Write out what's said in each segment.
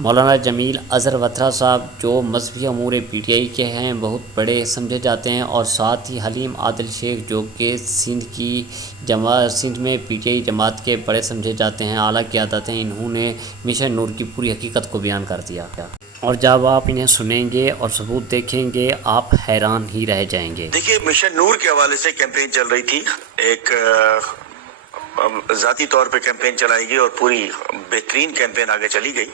مولانا جمیل اظہر وتھرا صاحب جو مذہبی امور پی ٹی آئی کے ہیں بہت بڑے سمجھے جاتے ہیں، اور ساتھ ہی حلیم عادل شیخ جو کہ سندھ میں پی ٹی آئی جماعت کے بڑے سمجھے جاتے ہیں، اعلیٰ قیادت ہیں، انہوں نے مشن نور کی پوری حقیقت کو بیان کر دیا، اور جب آپ انہیں سنیں گے اور ثبوت دیکھیں گے آپ حیران ہی رہ جائیں گے۔ دیکھیے، مشن نور کے حوالے سے کیمپین چل رہی تھی، ایک ذاتی طور پہ کیمپین چلائی گئی اور پوری بہترین کیمپین آگے چلی گئی،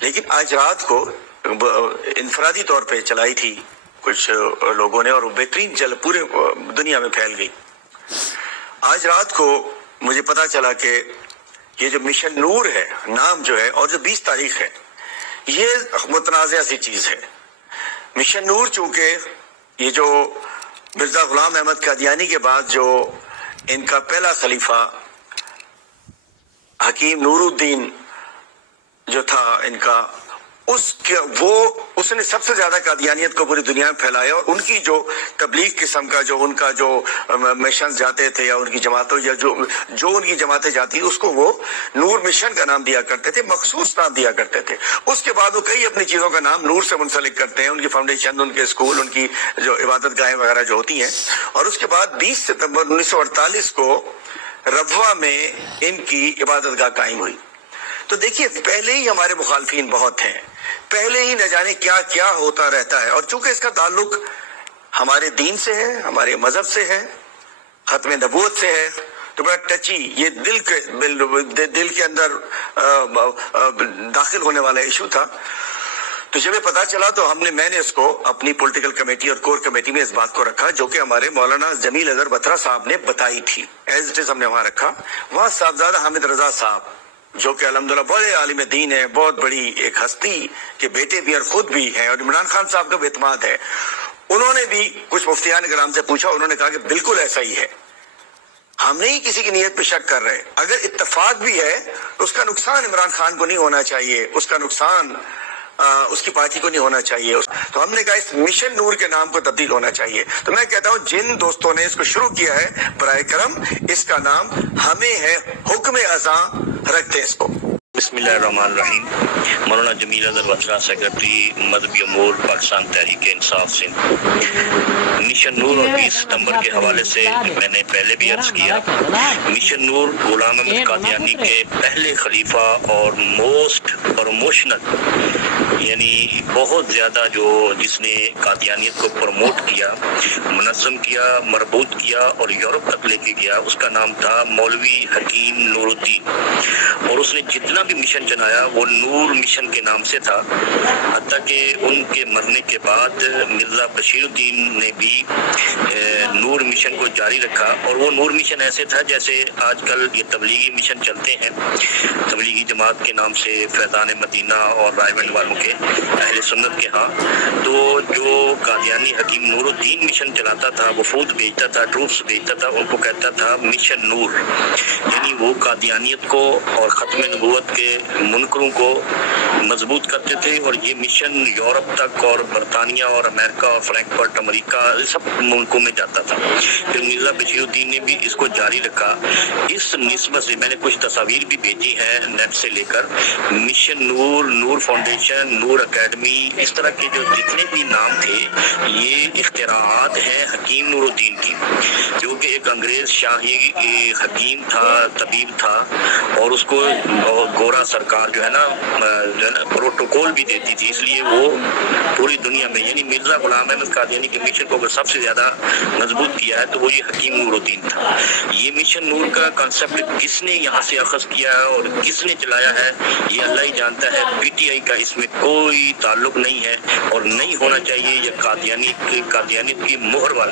لیکن آج رات کو انفرادی طور پہ چلائی تھی کچھ لوگوں نے، اور بہترین پورے دنیا میں پھیل گئی۔ آج رات کو مجھے پتا چلا کہ یہ جو مشن نور ہے نام جو ہے، اور جو 20 تاریخ ہے، یہ متنازع سی چیز ہے۔ مشن نور چونکہ یہ جو مرزا غلام احمد قادیانی کے بعد جو ان کا پہلا خلیفہ حکیم نور الدین جو تھا ان کا، اس نے سب سے زیادہ قادیانیت کو پوری دنیا میں پھیلایا، اور ان کی جو تبلیغ قسم کا جو ان کا جو مشن جاتے تھے، یا ان کی جماعتوں یا جو ان کی جماعتیں جاتی، اس کو وہ نور مشن کا نام دیا کرتے تھے، مخصوص نام دیا کرتے تھے۔ اس کے بعد وہ کئی اپنی چیزوں کا نام نور سے منسلک کرتے ہیں، ان کی فاؤنڈیشن، ان کے اسکول، ان کی جو عبادت گاہیں وغیرہ جو ہوتی ہیں۔ اور اس کے بعد 20 ستمبر 1948 کو ربوہ میں ان کی عبادت گاہ قائم ہوئی۔ تو دیکھیے، پہلے ہی ہمارے مخالفین بہت ہیں، پہلے ہی نہ جانے کیا کیا ہوتا رہتا ہے، اور چونکہ اس کا تعلق ہمارے دین سے ہے، ہمارے مذہب سے ہے، ختم نبوت سے ہے، تو بڑا ٹچی، یہ دل کے اندر داخل ہونے والا ایشو تھا۔ تو جب یہ پتا چلا تو میں نے اس کو اپنی پولیٹیکل کمیٹی اور کور کمیٹی میں اس بات کو رکھا، جو کہ ہمارے مولانا جمیل اظہر وتھرا صاحب نے بتائی تھی، ایز اٹ از ہم نے وہاں رکھا۔ وہاں صاحبزادہ حامد رضا صاحب جو کہ الحمدللہ بڑے عالم دین ہیں، بہت بڑی ایک ہستی کے بیٹے بھی اور خود بھی ہیں، اور عمران خان صاحب کا بھی اعتماد ہے، انہوں نے بھی کچھ مفتیان کرام سے پوچھا، انہوں نے کہا کہ بالکل ایسا ہی ہے، ہم نہیں کسی کی نیت پہ شک کر رہے، اگر اتفاق بھی ہے تو اس کا نقصان عمران خان کو نہیں ہونا چاہیے، اس کا نقصان اس کی پارٹی کو نہیں ہونا چاہیے، تو ہم نے کہا اس مشن نور کے نام کو تبدیل ہونا چاہیے۔ تو میں کہتا ہوں جن دوستوں نے اس کو شروع کیا ہے، برائے کرم اس کا نام ہمیں ہے حکم ازاں رکھتے ہیں اس کو۔ بسم اللہ الرحمن الرحیم۔ مولانا جمیل اظہر وتھرا، سیکرٹری مذہبی امور پاکستان تحریک انصاف سندھ۔ مشن نور اور 20 ستمبر کے حوالے سے میں نے پہلے بھی عرض کیا، مشن نور غلام احمد قادیانی کے پہلے خلیفہ اور موسٹ پروموشنل، یعنی بہت زیادہ جس نے قادیانیت کو پروموٹ کیا، منظم کیا، مربوط کیا اور یورپ تک لے کے گیا، اس کا نام تھا مولوی حکیم نور الدین، اور اس نے جتنا بھی مشن چلایا وہ نور مشن کے نام سے تھا، حتیٰ کہ ان کے مرنے کے بعد مرزا بشیر الدین نے بھی نور مشن کو جاری رکھا، اور وہ نور مشن ایسے تھا جیسے آج کل یہ تبلیغی مشن چلتے ہیں، تبلیغی جماعت کے نام سے، فیضان مدینہ اور رائے بند والوں کے، اہل سنت کے ہاں، تو جو قادیانی حکیم نور الدین مشن چلاتا تھا، وفود بھیجتا تھا، ٹروپس بھیجتا تھا، ان کو کہتا تھا مشن نور، یعنی وہ قادیانیت کو اور ختم نبوت کے منکروں کو مضبوط کرتے تھے، اور یہ مشن یورپ تک اور برطانیہ اور امریکہ اور فرینکفرٹ امریکہ سب ملکوں میں جاتا تھا۔ پھر مرزا بشیر الدین نے بھی اس کو جاری رکھا۔ اس نسبت سے میں نے کچھ تصاویر بھی بھیجی ہیں نیٹ سے لے کر، مشن نور، نور فاؤنڈیشن، نور اکیڈمی، اس طرح کے جو جتنے بھی نام تھے، یہ اختراعات ہیں حکیم نور الدین کی، جو کہ ایک انگریز شاہی حکیم تھا، طبیب تھا، اور اس کو گورا سرکار جو ہے نا پروٹوکول بھی دیتی تھی، اس لیے وہ پوری دنیا میں، یعنی مرزا غلام احمد قادیانی کے مشن کو اگر سب سے زیادہ مضبوط کیا ہے تو وہ یہ حکیم نور الدین تھا۔ یہ مشن نور کا کانسیپٹ کس نے یہاں سے اخذ کیا ہے اور کس نے چلایا ہے، یہ اللہ ہی جانتا ہے، پی ٹی آئی کا اس میں کوئی تعلق نہیں ہے اور نہیں ہونا چاہیے، یہ قادیانیت کی مہر والا